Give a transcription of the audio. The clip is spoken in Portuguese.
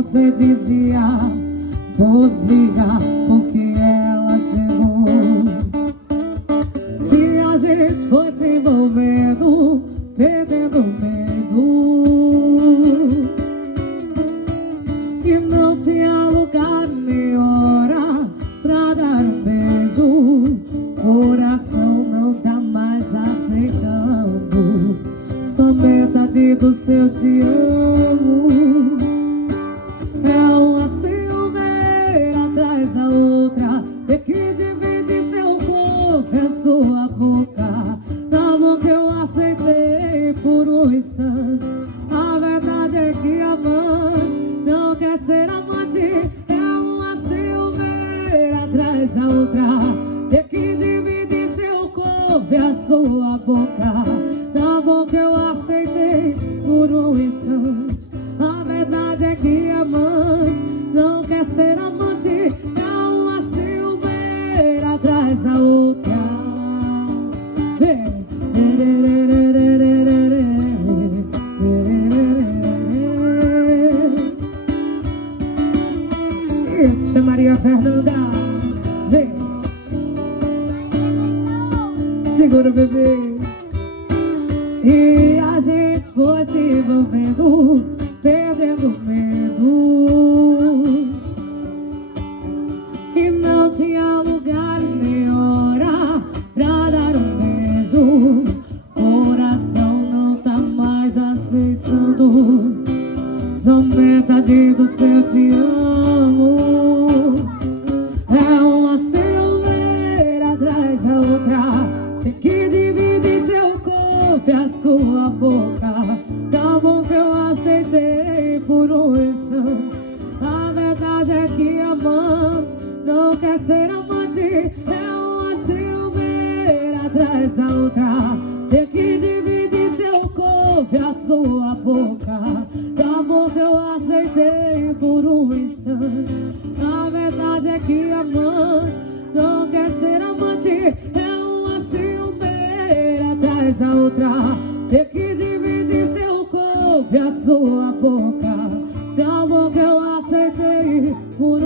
você dizia, vou desligar porque ela chegou. Que a gente foi se envolvendo, perdendo medo, que não tinha lugar nem hora pra dar um beijo. Coração não tá mais aceitando, só metade do seu te amo. É uma ciumeira atrás da outra, ter que divide seu corpo e sua boca. Tá bom que eu aceitei por um instante, a verdade é que amante não quer ser amante. É uma ciumeira atrás da outra, ter que dividir seu corpo e a sua boca. Tá bom que eu aceitei por um instante, a verdade é que amante não quer ser amante. É uma ciumeira atrás da outra. Isso é Maria Fernanda. Vem. Segura o bebê. E a gente foi se envolvendo, perdendo medo, e não tinha lugar nem hora pra dar um beijo. Coração não tá mais aceitando, só metade do seu te amo. É uma ciumeira atrás da outra, tem que dividir seu corpo e a sua boca. Tá bom que eu aceitei por um instante, a verdade é que amante não quer ser amante. É uma ciumeira atrás da outra, tem que dividir seu corpo e a sua boca. Tá bom que eu aceitei por um instante, a verdade é que amante não quer ser amante. É uma ciumeira atrás da outra, ter que dividir seu corpo e a sua boca. Tá bom que eu aceitei por